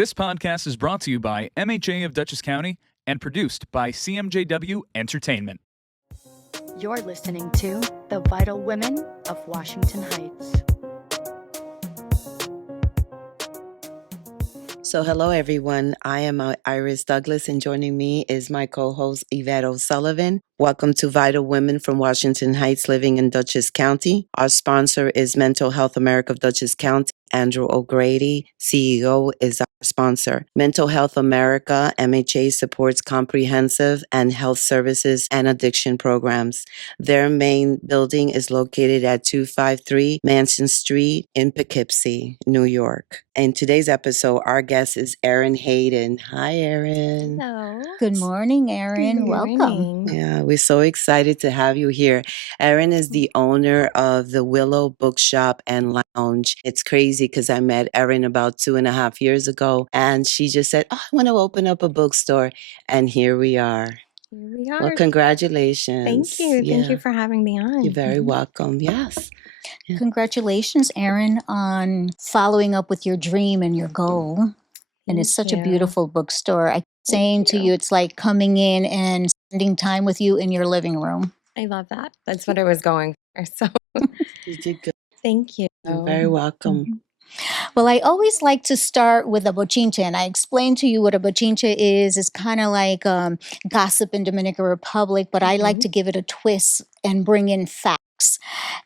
This podcast is brought to you by MHA of Dutchess County and produced by CMJW Entertainment. You're listening to The Vital Women of Washington Heights. So hello, everyone. I am Iris Douglas, and joining me is my co-host, Yvette O'Sullivan. Welcome to Vital Women from Washington Heights, living in Dutchess County. Our sponsor is Mental Health America of Dutchess County. Andrew O'Grady, CEO, is our sponsor. Mental Health America, MHA, supports comprehensive and health services and addiction programs. Their main building is located at 253 Manson Street in Poughkeepsie, New York. In today's episode, our guest is Erin Hayden. Hi, Erin. Hello. Good morning, Erin. Welcome. Yeah, we're so excited to have you here. Erin is the owner of the Willow Bookshop and Lounge. It's crazy because I met Erin about 2.5 years ago, and she just said, "Oh, I want to open up a bookstore," and here we are. Here we are. Well, congratulations. Thank you. Yeah. Thank you for having me on. You're very welcome. Yes. Yeah. Congratulations, Erin, on following up with your dream and your goal. And it's such a beautiful bookstore. I keep saying to you, it's like coming in and spending time with you in your living room. I love that. That's what I was going for. So You did good. thank you. You're very welcome. Well, I always like to start with a bochinche, and I explained to you what a bochinche is. It's kind of like gossip in Dominican Republic, but I like to give it a twist and bring in facts.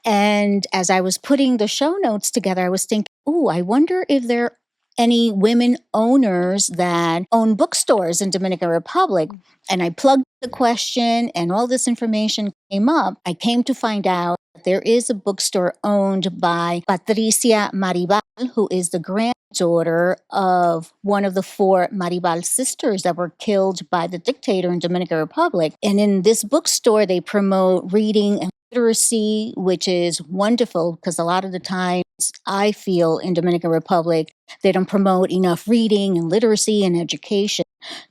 And as I was putting the show notes together, I was thinking, I wonder if there are any women owners that own bookstores in Dominican Republic. And I plugged the question and all this information came up. I came to find out that there is a bookstore owned by Patricia Maribal, who is the granddaughter of one of the 4 Maribal sisters that were killed by the dictator in Dominican Republic. And in this bookstore, they promote reading and literacy, which is wonderful because a lot of the times I feel in Dominican Republic, they don't promote enough reading and literacy and education.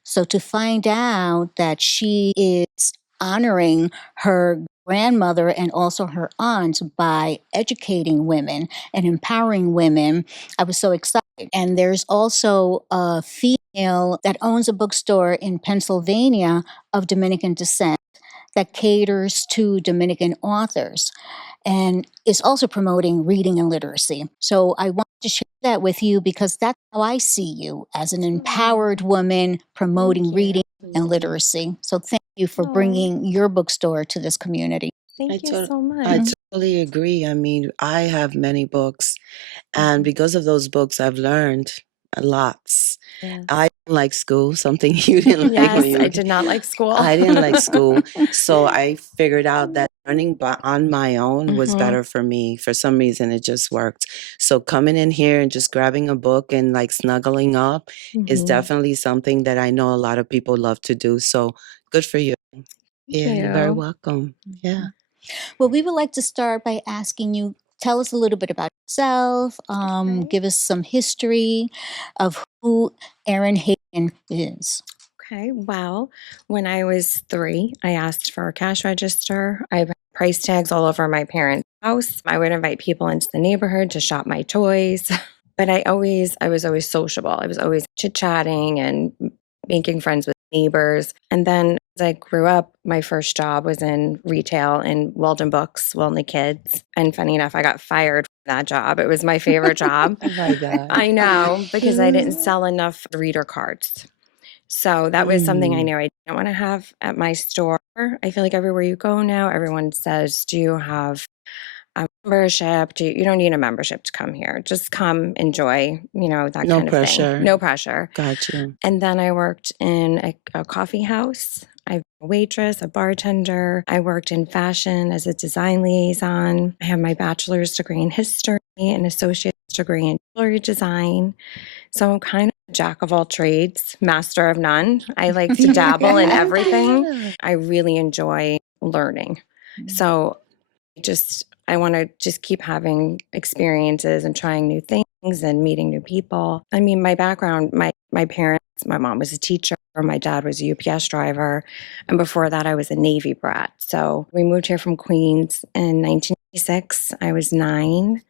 So to find out that she is honoring her grandmother and also her aunt by educating women and empowering women, I was so excited. And there's also a female that owns a bookstore in Pennsylvania of Dominican descent that caters to Dominican authors and is also promoting reading and literacy. So I want to share that with you because that's how I see you, as an empowered woman promoting reading and literacy. So thank you for bringing your bookstore to this community. Thank you so much. I totally agree. I mean, I have many books, and because of those books, I've learned lots. Yeah. I didn't like school, something you didn't like. Yes, when you I were- did not like school. I didn't like school. So I figured out that learning on my own was better for me. For some reason, it just worked. So coming in here and just grabbing a book and like snuggling up is definitely something that I know a lot of people love to do. So good for you. Yeah, you're very welcome. Yeah. Well, we would like to start by asking you, tell us a little bit about yourself, give us some history of who Erin Hayden is. Okay. Well, when I was 3, I asked for a cash register. I have price tags all over my parents' house. I would invite people into the neighborhood to shop my toys. But I was always sociable. I was always chit-chatting and making friends with neighbors. And then as I grew up, my first job was in retail in Weldon Books, Welney Kids. And funny enough, I got fired from that job. It was my favorite job. Oh my God. I know, because I didn't sell enough reader cards. So that was something I knew I didn't want to have at my store. I feel like everywhere you go now, everyone says, do you have a membership? You don't need a membership to come here. Just come, enjoy, that No kind of pressure. thing. No pressure. Gotcha. And then I worked in a coffee house. I was a waitress, a bartender. I worked in fashion as a design liaison. I have my bachelor's degree in history, an associate's degree in jewelry design. So I'm kind of a jack of all trades, master of none. I like to dabble in everything. I really enjoy learning. So I want to just keep having experiences and trying new things and meeting new people. I mean, my background, my parents, my mom was a teacher, my dad was a UPS driver, and before that I was a Navy brat. So we moved here from Queens in 1996. I was 9,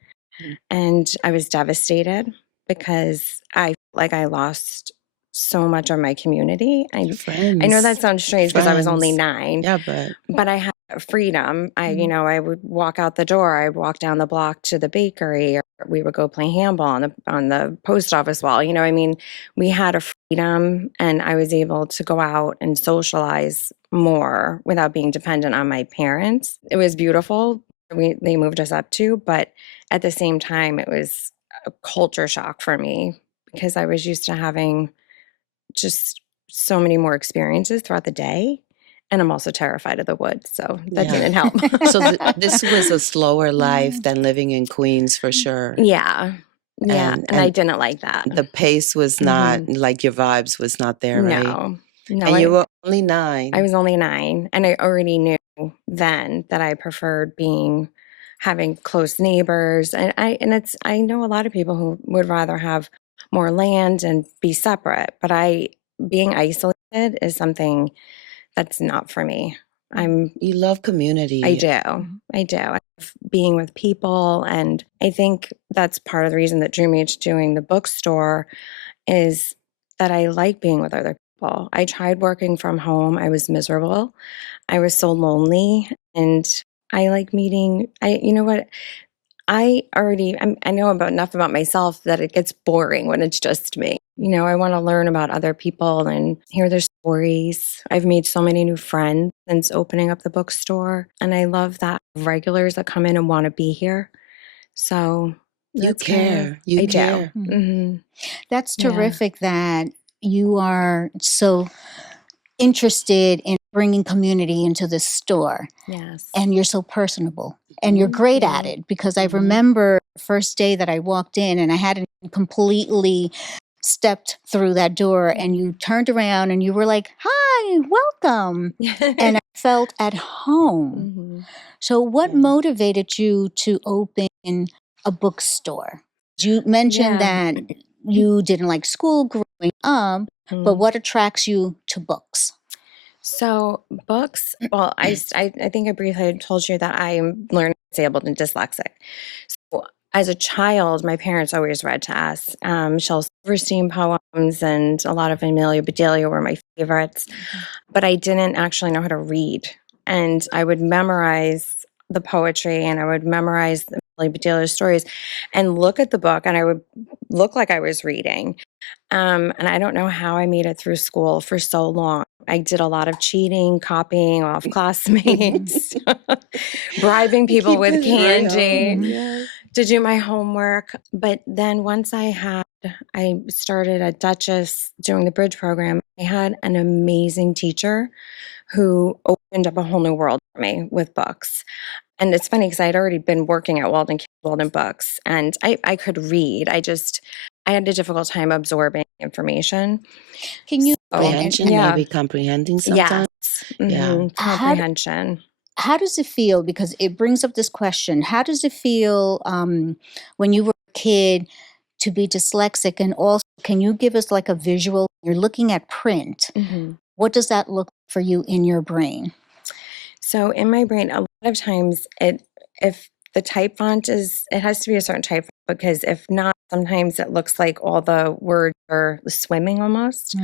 and I was devastated because I feel like I lost so much of my community. I Friends. know that sounds strange because I was only Friends. 9. Yeah, but I had freedom. I would walk out the door. I'd walk down the block to the bakery, or we would go play handball on the post office wall. I mean, we had a freedom, and I was able to go out and socialize more without being dependent on my parents. It was beautiful. They moved us up too, but at the same time, it was a culture shock for me because I was used to having just so many more experiences throughout the day. And I'm also terrified of the woods, so that Yeah. didn't help. So this was a slower life than living in Queens for sure. Yeah. And And I didn't like that. the pace was not like your vibes was not there, right? No. And you were only 9. I was only 9, and I already knew then that I preferred having close neighbors, and I know a lot of people who would rather have more land and be separate, but being isolated is something that's not for me. You love community. I do. I love being with people, and I think that's part of the reason that drew me to doing the bookstore is that I like being with other people. I tried working from home. I was miserable. I was so lonely, and I like meeting. You know what? I know enough about myself that it gets boring when it's just me. I want to learn about other people and hear their stories. I've made so many new friends since opening up the bookstore, and I love that regulars that come in and want to be here. So You care. You care. Mm-hmm. That's terrific that you are so interested in bringing community into the store. Yes. And you're so personable. And you're great at it, because I remember the first day that I walked in and I hadn't completely stepped through that door, and you turned around and you were like, "Hi, welcome." And I felt at home. Mm-hmm. So what motivated you to open a bookstore? You mentioned that you didn't like school growing up, but what attracts you to books? So books, well, I think I briefly told you that I am learning disabled and dyslexic. So as a child, my parents always read to us Shel Silverstein poems, and a lot of Amelia Bedelia were my favorites. But I didn't actually know how to read. And I would memorize the poetry, and I would memorize the Amelia Bedelia stories and look at the book, and I would look like I was reading. And I don't know how I made it through school for so long. I did a lot of cheating, copying off classmates, bribing people with candy to do my homework. But then once I started at Dutchess doing the bridge program, I had an amazing teacher who opened up a whole new world for me with books. And it's funny because I had already been working at Walden Books, and I could read. I had a difficult time absorbing information. Can you comprehension? Maybe comprehending sometimes. Yes. Mm-hmm. Comprehension. How does it feel? Because it brings up this question. How does it feel when you were a kid to be dyslexic? And also, can you give us like a visual? You're looking at print. Mm-hmm. What does that look for you in your brain? So in my brain, a lot of times if the type font it has to be a certain type, because if not, sometimes it looks like all the words are swimming almost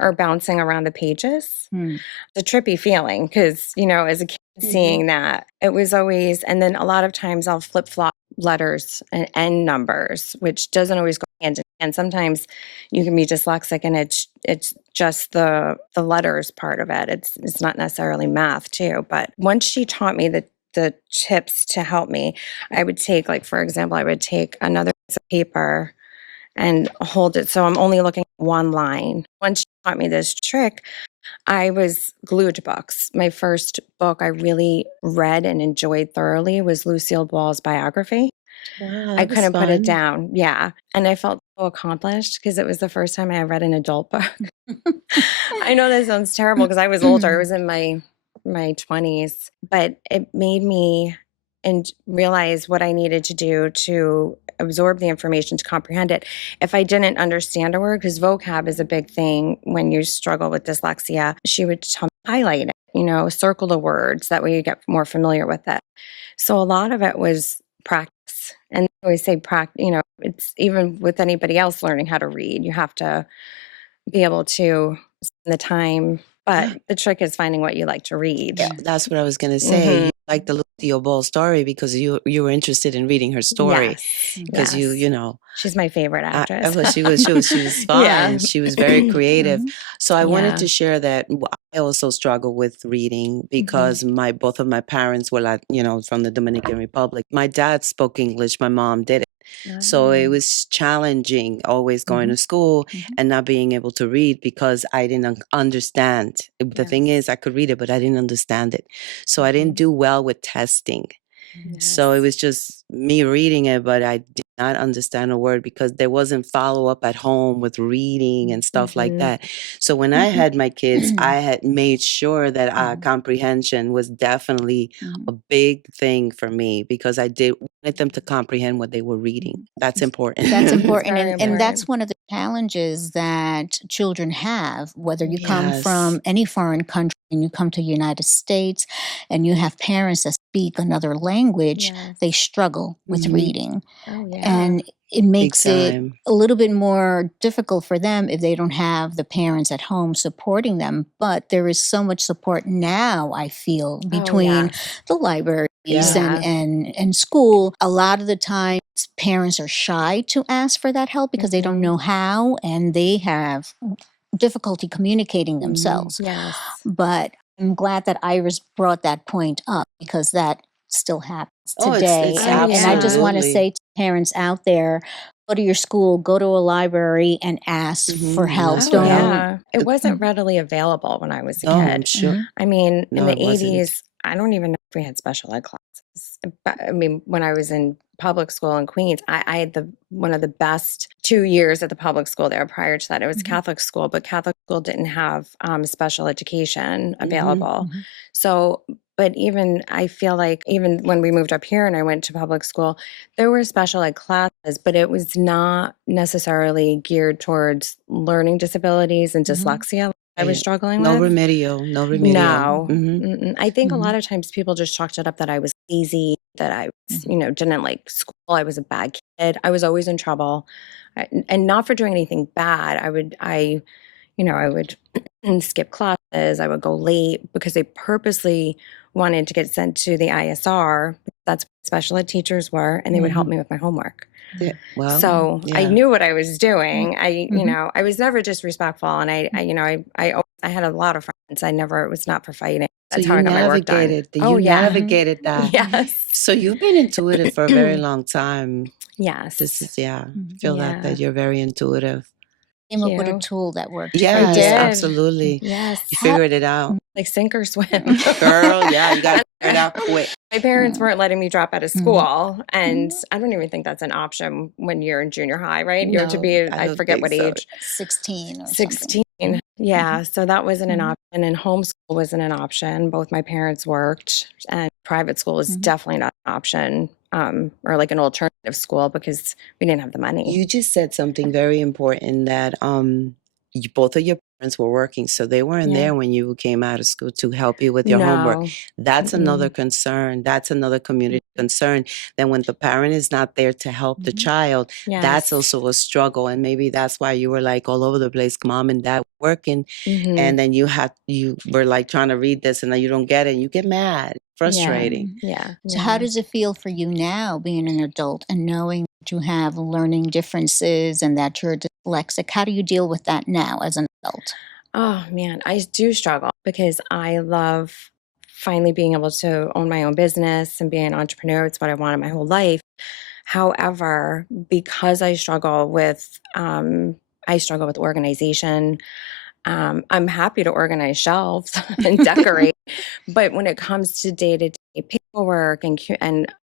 or bouncing around the pages. It's a trippy feeling because, as a kid seeing that, it was always, and then a lot of times I'll flip-flop letters and numbers, which doesn't always go hand in hand. Sometimes you can be dyslexic and it's just the letters part of it. It's not necessarily math too. But once she taught me the tips to help me, I would take, like, for example, I would take another piece of paper and hold it so I'm only looking at one line. Once she taught me this trick, I was glued to books. My first book I really read and enjoyed thoroughly was Lucille Ball's biography. Wow, I couldn't put it down. Yeah. And I felt so accomplished because it was the first time I read an adult book. I know that sounds terrible because I was older. I was in my 20s, but it made me realize what I needed to do to absorb the information, to comprehend it. If I didn't understand a word, because vocab is a big thing when you struggle with dyslexia, she would tell me, highlight it, circle the words. That way you get more familiar with it. So a lot of it was practice And I always say, it's even with anybody else learning how to read, you have to be able to spend the time. But the trick is finding what you like to read. Yeah, that's what I was going to say. You like the Lucille Ball story because you were interested in reading her story Yes. because you know. She's my favorite actress. Well, she was fun. Yeah. She was very creative. So I wanted Yeah. to share that I also struggle with reading because both of my parents were like, from the Dominican Republic. My dad spoke English. My mom didn't. So it was challenging always going to school and not being able to read because I didn't understand. The thing is, I could read it, but I didn't understand it. So I didn't do well with testing. So it was just me reading it, but I did not understand a word because there wasn't follow-up at home with reading and stuff like that. So when I had my kids, I had made sure that comprehension was definitely a big thing for me because I did wanted them to comprehend what they were reading. That's important. That's important. Very And that's one of the challenges that children have, whether you come Yes. from any foreign country and you come to the United States and you have parents that speak another language, they struggle with reading. Oh, yeah. And it makes it time. a little bit more difficult for them if they don't have the parents at home supporting them. But there is so much support now, I feel, between the libraries and school. A lot of the times, parents are shy to ask for that help because they don't know how and they have difficulty communicating themselves. Yes. But I'm glad that Iris brought that point up because that still happens Oh, today. it's And I just want to absolutely. say to parents out there, go to your school, go to a library and ask for help. That's Oh, right. yeah. It wasn't readily available when I was a No, I'm kid. sure. I mean, No, in the it wasn't. 80s, I don't even know if we had special ed classes. But, I mean, when I was in public school in Queens, I had one of the best 2 years at the public school there. Prior to that, it was Catholic school, but Catholic school didn't have special education available. So, but even I feel like even when we moved up here and I went to public school, there were special ed classes, but it was not necessarily geared towards learning disabilities and dyslexia I was struggling No with. remedial. No remedial. No. Mm-mm. I think a lot of times people just chalked it up that I was lazy, that I was, didn't like school. I was a bad kid. I was always in trouble. And not for doing anything bad. I would skip classes. I would go late because they purposely wanted to get sent to the ISR. That's what special ed teachers were, and they would help me with my homework. Yeah, well, So I yeah. knew what I was doing. I was never disrespectful, and I had a lot of friends. It was not for fighting. That's So how you I got my work done. navigated that. Yes. So you've been intuitive for a very long time. Yes. This is feel that you're very intuitive. Came up with a you. tool that worked. Yes, did. absolutely. Yes. You figured it out. Like sink or swim. Girl, yeah, you got to figure it out quick. My parents weren't letting me drop out of school, and I don't even think that's an option when you're in junior high, right? You're to No, be, I I don't forget think what so. age. 16 or 16. Yeah, so that wasn't an option, and homeschool wasn't an option. Both my parents worked, and private school was definitely not an option, or like an alternative school because we didn't have the money. You just said something very important that both of your parents were working, so they weren't there when you came out of school to help you with your homework. No. That's another concern. That's another community concern. Then when the parent is not there to help the child, that's Yes. also a struggle. And maybe that's why you were like all over the place, mom and dad working, and then you were like trying to read this and then you don't get it and you get mad, frustrating. Yeah. So how does it feel for you now being an adult and knowing that you have learning differences and that you're dyslexic? How do you deal with that now as an adult? Oh man, I do struggle because I love finally being able to own my own business and be an entrepreneur. It's what I wanted my whole life. However, because I struggle with organization. I'm happy to organize shelves and decorate, but when it comes to day-to-day paperwork and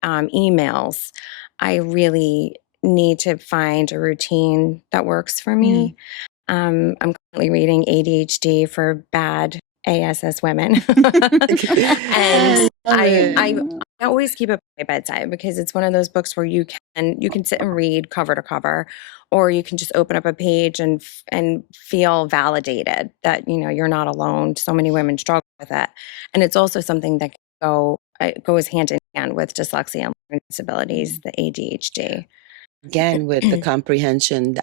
emails, I really need to find a routine that works for me. I'm currently reading ADHD for Bad ASS Women. And I always keep it by my bedside because it's one of those books where you can sit and read cover to cover, or you can just open up a page and feel validated that, you're not alone. So many women struggle with it. And it's also something that can it goes hand in hand with dyslexia and learning disabilities, the ADHD. Again, with the comprehension,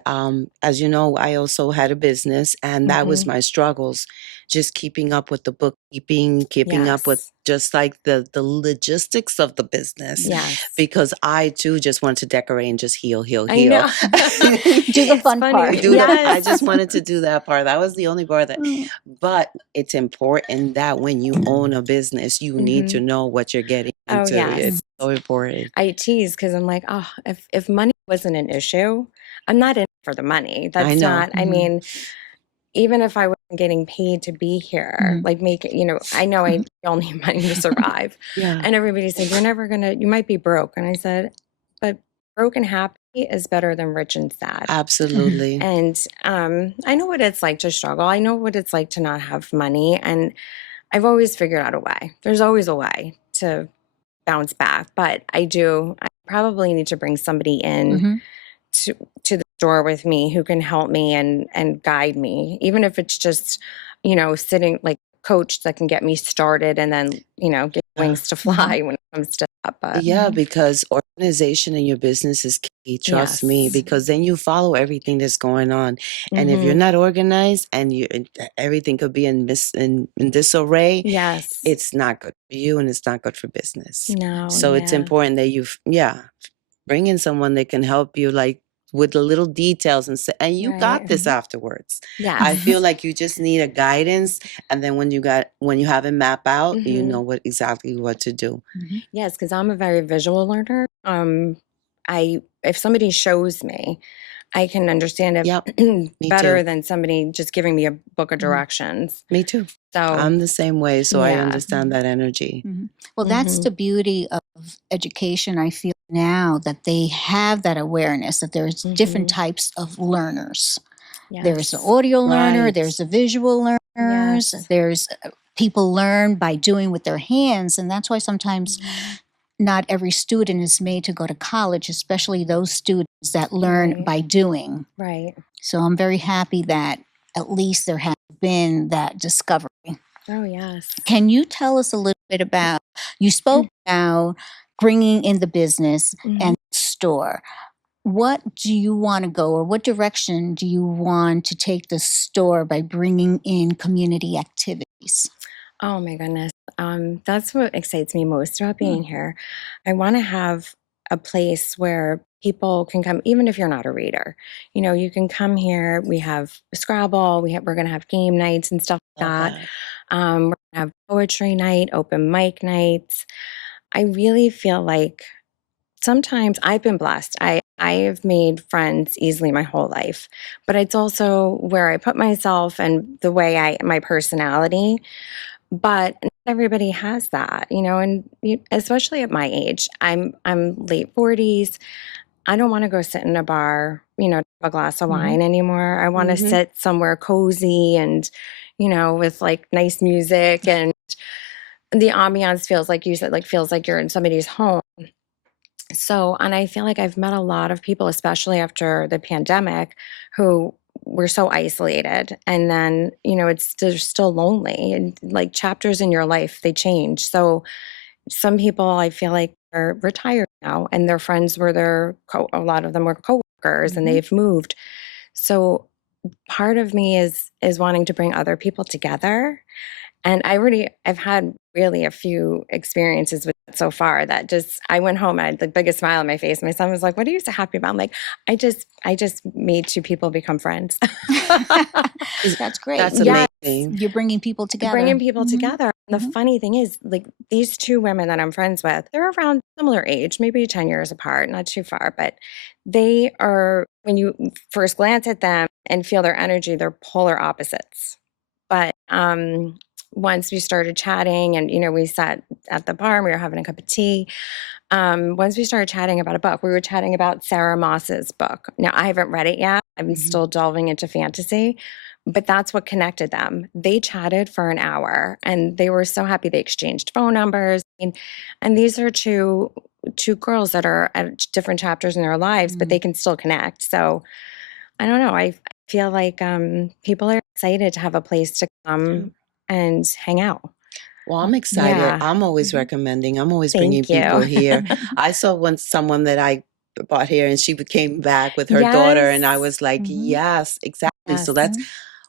as you know, I also had a business, and that was my struggles, just keeping up with the bookkeeping, keeping up with Yes. just like the logistics of the business, Yes. because I too just want to decorate and just heal, heal, I heal. know. Do the It's fun funny. part. I just Yes. wanted to do that part. That was the only part that, Mm. but it's important that when you own a business, you need to know what you're getting Oh, into. yes. It's so important. I tease because I'm like, oh, if money wasn't an issue, I'm not in it for the money. I That's know. not, I mean, even if I wasn't getting paid to be here, like make it, I know I all need money to survive. Yeah, And everybody said, you're never gonna, you might be broke. And I said, but broke and happy is better than rich and sad. absolutely. And I know what it's like to struggle. I know what it's like to not have money. And I've always figured out a way. There's always a way to bounce back. But I probably need to bring somebody in to the store with me who can help me and guide me, even if it's just, sitting like coach that can get me started and then, get wings to fly when it comes to that. But Yeah, because organization in your business is key. Trust me, Yes. because then you follow everything that's going on. And if you're not organized and everything could be in disarray, Yes. it's not good for you and it's not good for business. No, So it's yeah. important that bring in someone that can help you, like with the little details, and say, and you got Right. this afterwards. Yes. I feel like you just need a guidance, and then when you have it mapped out, you know exactly what to do. Yes, because I'm a very visual learner. If somebody shows me, I can understand it Yep, me better too. than somebody just giving me a book of directions. Me too. So I'm the same way, so I yeah. understand that energy. Well, that's the beauty of education. I feel now that they have that awareness that there's different types of learners. There's the Yes. audio learner, Right. there's the visual learners, Yes. there's people learn by doing with their hands. And that's why sometimes not every student is made to go to college, especially those students that learn Right. by doing. Right. So I'm very happy that at least there has been that discovery. Oh, yes. Can you tell us a little bit about, you spoke about bringing in the business and store. What do you want to go, or what direction do you want to take the store by bringing in community activities? Oh my goodness. That's what excites me most about being here. I want to have a place where people can come, even if you're not a reader. You can come here. We have Scrabble. We're going to have game nights and stuff like Love that. We're going to have poetry night, open mic nights. I really feel like sometimes I've been blessed. I have made friends easily my whole life, but it's also where I put myself and the way my personality. But not everybody has that, and especially at my age, I'm late 40s. I don't want to go sit in a bar, have a glass of wine anymore. I want to sit somewhere cozy and, with like nice music, and the ambiance feels like you said, like feels like you're in somebody's home. So, and I feel like I've met a lot of people, especially after the pandemic, who were so isolated. And then, they're still lonely, and like chapters in your life, they change. So some people I feel like are retired now, and their friends were a lot of them were coworkers and they've moved. So part of me is wanting to bring other people together. And I've had really a few experiences with it so far that I went home and I had the biggest smile on my face. My son was like, "What are you so happy about?" I'm like, I just made two people become friends. That's great. That's Yes. amazing. You're bringing people together. Bringing people together. And the funny thing is, like, these two women that I'm friends with, they're around similar age, maybe 10 years apart, not too far, but they are, when you first glance at them and feel their energy, they're polar opposites. But once we started chatting and, we sat at the bar and we were having a cup of tea. Once we started chatting about a book, we were chatting about Sarah Moss's book. Now, I haven't read it yet. I'm still delving into fantasy, but that's what connected them. They chatted for an hour and they were so happy. They exchanged phone numbers. And these are two girls that are at different chapters in their lives, but they can still connect. So I don't know. I feel like people are excited to have a place to come and hang out. Well, I'm excited. Yeah. I'm always recommending. I'm always Thank bringing people you. here. I saw someone that I brought here, and she came back with her daughter, and I Yes. was like, yes, exactly. So Yes.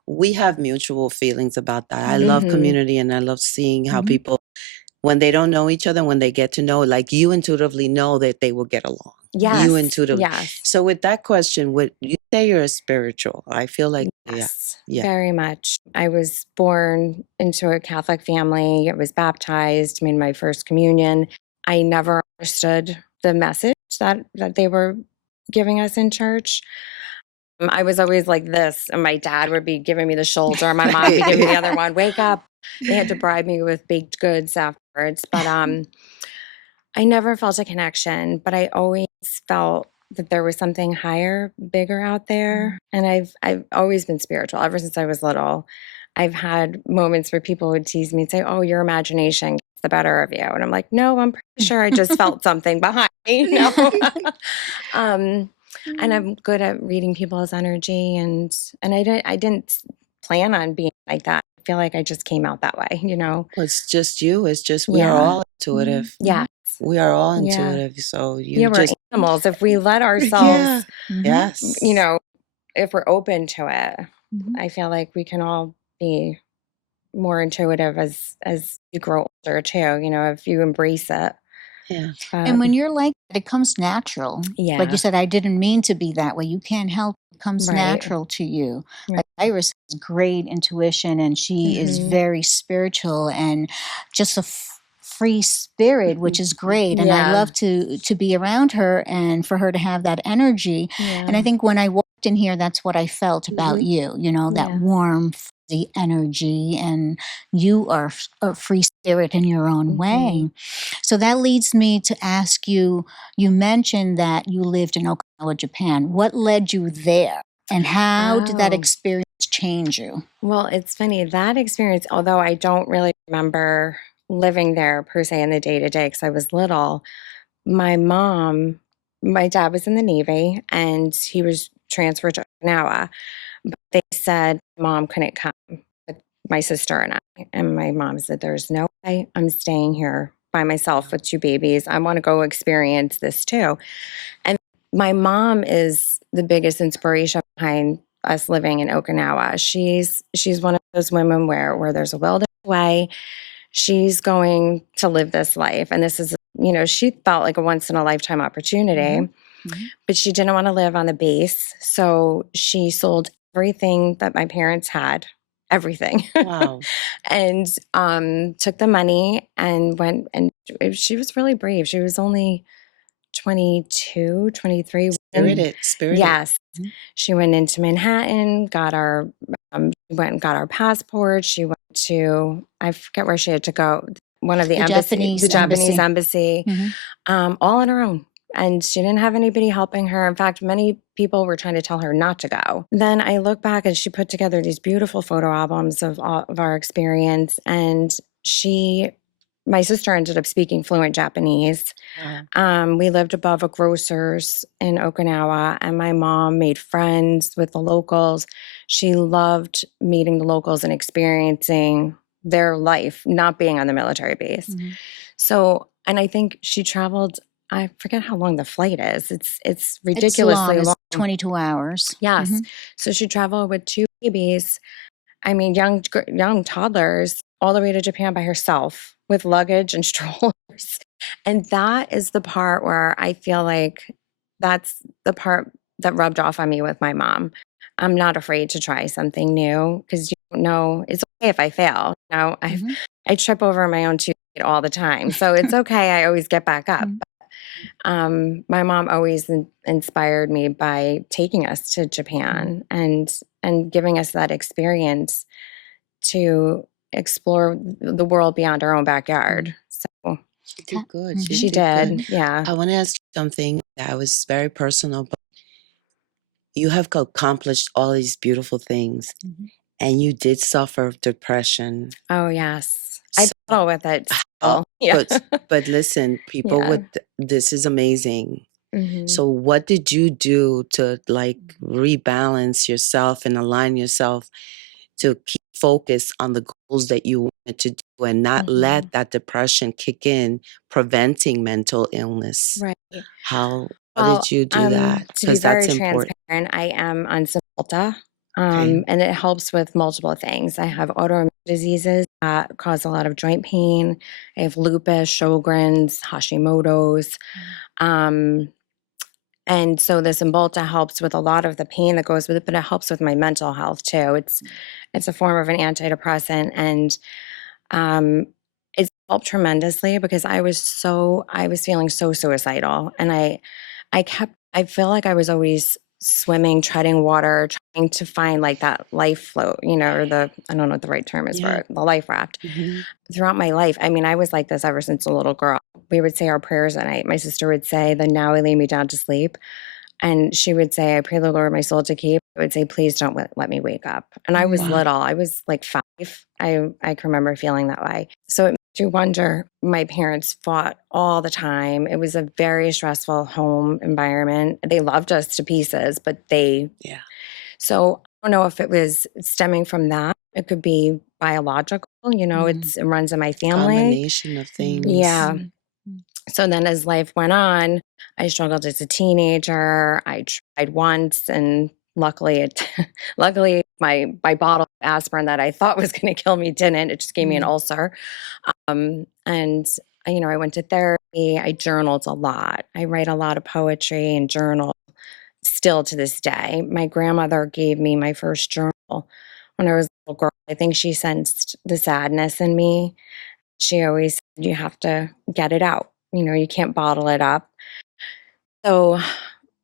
we have mutual feelings about that. I love community, and I love seeing how people, when they don't know each other, when they get to know, like you intuitively know that they will get along. Yes. You intuitively. Yes. So with that question, would you say you're a spiritual? I feel like, Yes. yeah. Very much. I was born into a Catholic family. I was baptized, made my first communion. I never understood the message that they were giving us in church. I was always like this, and my dad would be giving me the shoulder, my mom would be giving me the other one. Wake up! They had to bribe me with baked goods afterwards, but I never felt a connection. But I always felt that there was something higher, bigger out there, and I've always been spiritual ever since I was little. I've had moments where people would tease me and say, "Oh, your imagination gets the better of you," and I'm like, "No, I'm pretty sure I just felt something behind me." And I'm good at reading people's energy, and I didn't plan on being like that. I feel like I just came out that way, Well, it's just you. It's just we are all intuitive. Yeah. We are all intuitive. So you we're just animals. If we let ourselves, yes, if we're open to it, I feel like we can all be more intuitive as you grow older too. If you embrace it. Yeah. And when you're like that, it comes natural. Like you said, I didn't mean to be that way. You can't help it. It comes natural to you. Like Iris has great intuition, and she is very spiritual and just a free spirit, which is great. And I love to be around her and for her to have that energy. And I think when I walked in here, that's what I felt about you, that warm, the energy, and you are a free spirit in your own way. So that leads me to ask you, you mentioned that you lived in Okinawa, Japan. What led you there? And how did that experience change you? Well, it's funny, that experience, although I don't really remember living there per se in the day-to-day because I was little, my dad was in the Navy and he was transferred to Okinawa. But they said mom couldn't come with my sister and I. And my mom said, there's no way I'm staying here by myself with two babies. I want to go experience this too. And my mom is the biggest inspiration behind us living in Okinawa. She's one of those women where there's a will, there's a way. She's going to live this life. And this is, she felt like a once in a lifetime opportunity, but she didn't want to live on the base. So she sold everything that my parents had, everything. Wow. And took the money and went, and she was really brave. She was only 22, 23. Spirited. Yes. She went into Manhattan, went and got our passport. She went to, I forget where she had to go, one of the Japanese embassy, all on her own. And she didn't have anybody helping her. In fact, many people were trying to tell her not to go. Then I look back and she put together these beautiful photo albums of all of our experience. And my sister ended up speaking fluent Japanese. We lived above a grocer's in Okinawa, and my mom made friends with the locals. She loved meeting the locals and experiencing their life, not being on the military base. So, and I think she traveled, I forget how long the flight is. It's ridiculously long. It's 22 hours. Yes. So she traveled with two babies. I mean, young toddlers, all the way to Japan by herself with luggage and strollers. And that is the part where I feel like that's the part that rubbed off on me with my mom. I'm not afraid to try something new because you don't know, it's okay if I fail. I trip over my own tooth all the time. So it's okay. I always get back up. My mom always inspired me by taking us to Japan and giving us that experience to explore the world beyond our own backyard. So she did good. She did. Good. Yeah. I want to ask you something that was very personal, but you have accomplished all these beautiful things, and you did suffer of depression. Oh yes, I battle with it. But listen, people, with this is amazing. So what did you do to rebalance yourself and align yourself to keep focused on the goals that you wanted to do and not let that depression kick in, preventing mental illness. Right. How Well, did you do that? to be Because very that's important. transparent, I am on Cymbalta, Okay. and it helps with multiple things. I have autoimmune diseases that cause a lot of joint pain. I have lupus, Sjogren's, Hashimoto's. And so the Cymbalta helps with a lot of the pain that goes with it, but it helps with my mental health too. It's a form of an antidepressant, and it's helped tremendously because I was feeling so suicidal, and I feel like I was always swimming, treading water, trying to find like that life float, or I don't know what the right term is for it, the life raft. Throughout my life, I mean, I was like this ever since a little girl. We would say our prayers at night. My sister would say, "Then now I lay me down to sleep." And she would say, "I pray the Lord my soul to keep." I would say, "Please don't let me wake up." And I was little. I was like 5. I can remember feeling that way. So it makes you wonder. My parents fought all the time. It was a very stressful home environment. They loved us to pieces, but so I don't know if it was stemming from that. It could be biological, it runs in my family. Combination of things. Yeah. So then as life went on, I struggled as a teenager. I tried once, and luckily my bottle of aspirin that I thought was going to kill me didn't. It just gave me an ulcer. And I went to therapy. I journaled a lot. I write a lot of poetry and journal still to this day. My grandmother gave me my first journal when I was a little girl. I think she sensed the sadness in me. She always said, "You have to get it out. You can't bottle it up." So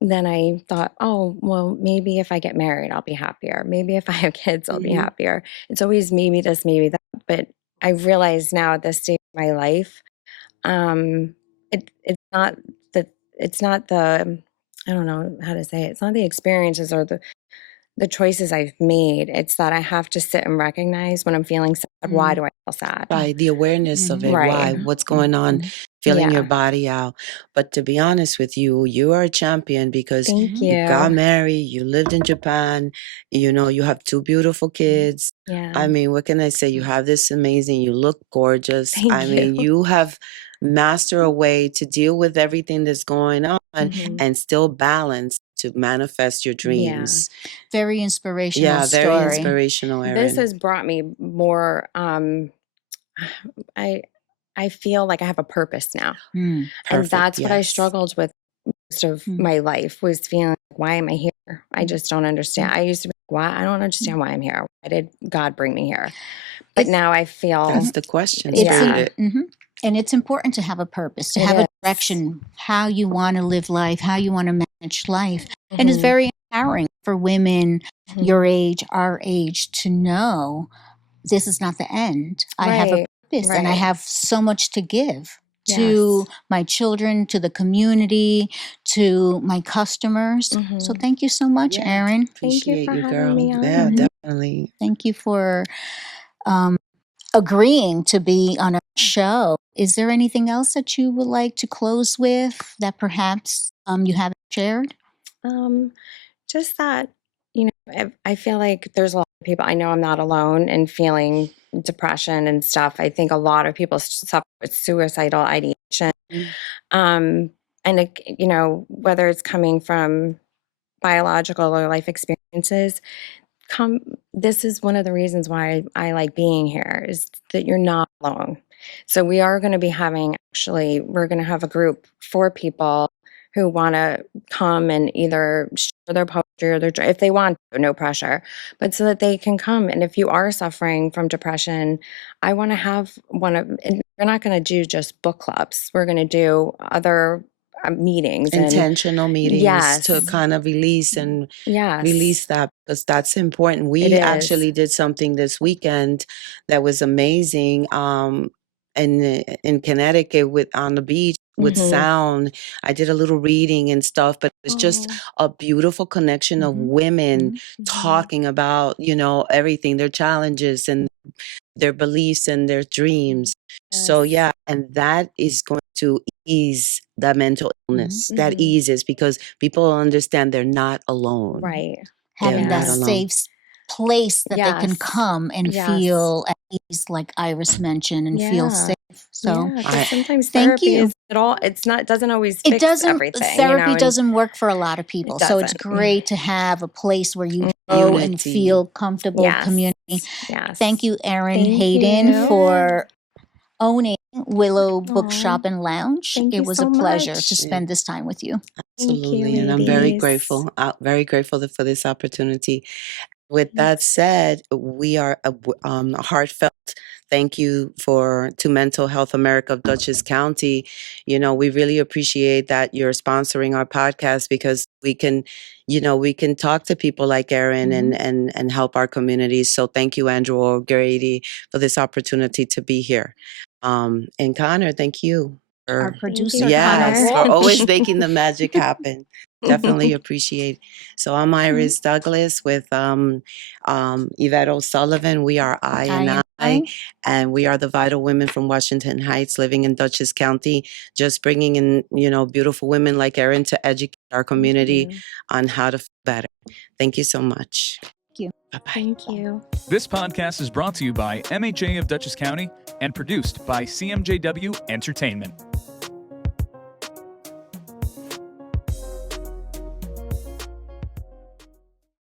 then I thought, oh, well, maybe if I get married, I'll be happier. Maybe if I have kids, I'll be happier. It's always maybe this, maybe that. But I realize now at this stage of my life, it's not the, I don't know how to say it. It's not the experiences or the choices I've made. It's that I have to sit and recognize when I'm feeling sad. Why do I feel sad? By the awareness of it, Right. why, what's going on, feeling your body out. But to be honest with you, you are a champion because Thank you got you. married, you lived in Japan, you have 2 beautiful kids. Yeah. I mean, what can I say? You have this amazing, you look gorgeous. Thank I mean, you. you have mastered a way to deal with everything that's going on and still balance to manifest your dreams. Very inspirational Yeah, very story. inspirational, Erin. This has brought me more, I feel like I have a purpose now. And Perfect, that's what I yes. struggled with most of my life, was feeling like, why am I here? I just don't understand. I used to be like, why? I don't understand why I'm here. Why did God bring me here? But now I feel That's the question, It's Spirit. and it's important to have a purpose, to It have is. a direction, how you want to live life, how you want to manage life. And it's very empowering for women your age, our age, to know this is not the end. I have a purpose and I have so much to give to my children, to the community, to my customers. So thank you so much, Erin. Thank you Appreciate for you, having girl. me on. Yeah, definitely. Thank you for agreeing to be on our show. Is there anything else that you would like to close with that perhaps you haven't shared? Just that, I feel like there's a lot of people, I know I'm not alone in feeling depression and stuff. I think a lot of people suffer with suicidal ideation. And, whether it's coming from biological or life experiences, this is one of the reasons why I like being here, is that you're not alone. So we are going to be we're going to have a group for people who want to come and either share their poetry or if they want to, no pressure, but so that they can come. And if you are suffering from depression, I want to have and we're not going to do just book clubs. We're going to do other meetings, intentional meetings to kind of release that, because that's important. We actually did something this weekend that was amazing in Connecticut on the beach with sound. I did a little reading and stuff, but it's just a beautiful connection of women talking about, everything, their challenges and their beliefs and their dreams. So yeah, and that is going to ease the mental illness. That eases because people understand they're not alone. Right. Having They're that not alone. safe place that they can Yes. come and Yes. feel at ease, like Iris mentioned, and feel Yeah. safe. So Yeah, 'cause I sometimes thank therapy you. is it all. It's not. Doesn't always It fix doesn't, everything. therapy and doesn't work for a lot of people. So it's doesn't. great to have a place where you go and Unity. feel comfortable, Yes. community. Yes. Thank you, Erin Thank Hayden, you. for owning Willow Aw, Bookshop and Lounge. thank It you was so a pleasure much. to spend this time with you. Thank you, Absolutely. And I'm very ladies. grateful, very grateful for this opportunity. With that said, we are a heartfelt thank you to Mental Health America of Dutchess County. We really appreciate that you're sponsoring our podcast because we can talk to people like Erin and help our communities. So thank you, Andrew O'Grady, for this opportunity to be here. And Connor, thank you. Our For, producer, Connor yes, for Walsh. always making the magic happen. Definitely appreciate it. So I'm Iris Douglas with Yvette O'Sullivan. We are I, and we are the Vital Women from Washington Heights, living in Dutchess County, just bringing in, beautiful women like Erin to educate our community on how to feel better. Thank you so much. Thank you. Bye-bye. Thank you. This podcast is brought to you by MHA of Dutchess County and produced by CMJW Entertainment.